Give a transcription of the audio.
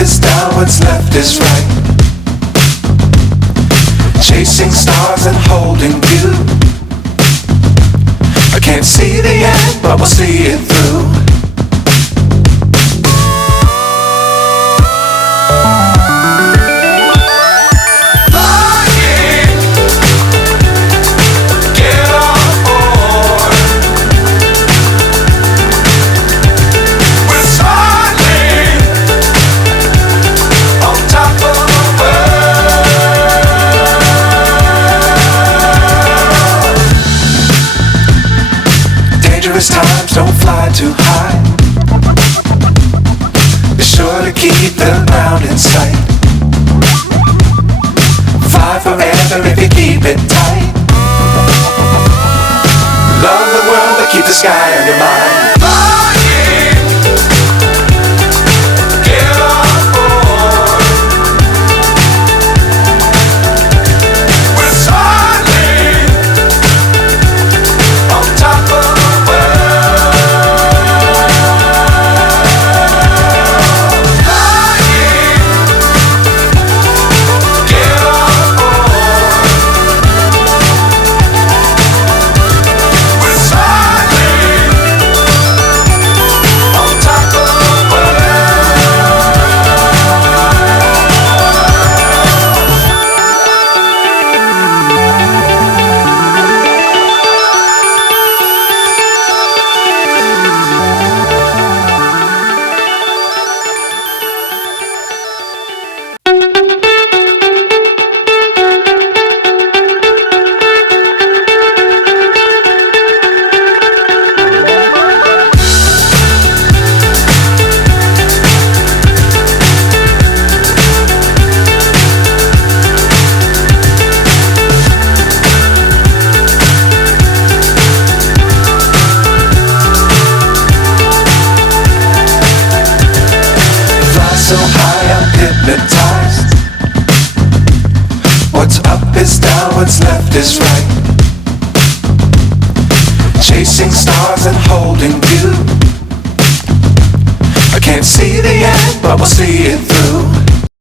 is down, what's left is right. Chasing stars and holding you. I can't see the end, but we'll see it through. Times don't fly too high. Be sure to keep the ground in sight. Fly forever if you keep it tight. Love the world but keep the sky on your mind. So high I'm hypnotized. What's up is down, what's left is right. Chasing stars and holding you. I can't see the end, but we'll see it through.